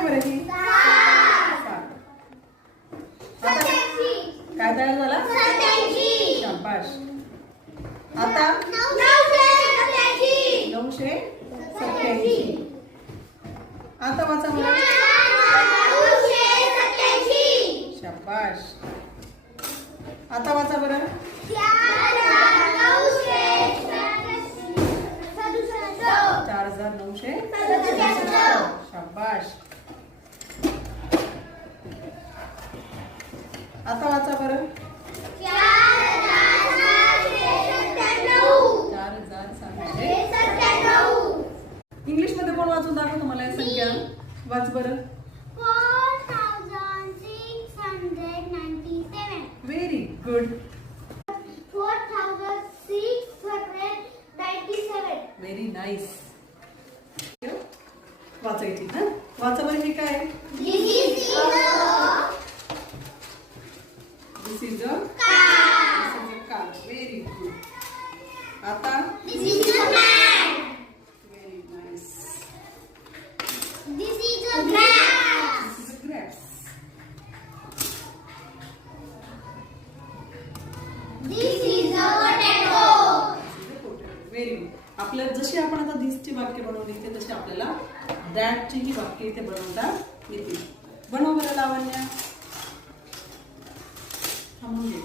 काय बरं ही? काय तयार झाला? शाबाश. आता 987. आता वाचा बरं. शाबाश. आता वाचा बरं. 4967. शाबाश. आता वाचा बरं. 4697. इंग्लिश मध्ये कोण वाचून दाखव तुम्हाला या संख्या. वाच बरं. 4697. Very good. 4697. Very nice. वाचायची ना. वाचा बरं. हे काय? This is a car. Very good. आता very nice. This is a this grass. Is a grass. This is a potato. Very good. आपल्याला जशी आपण आता दिसची वाक्य बनवली ते तशी आपल्याला दॅटची ही वाक्य इथे बनवता येतील. बनव बरं लावण्या. थांबून घे.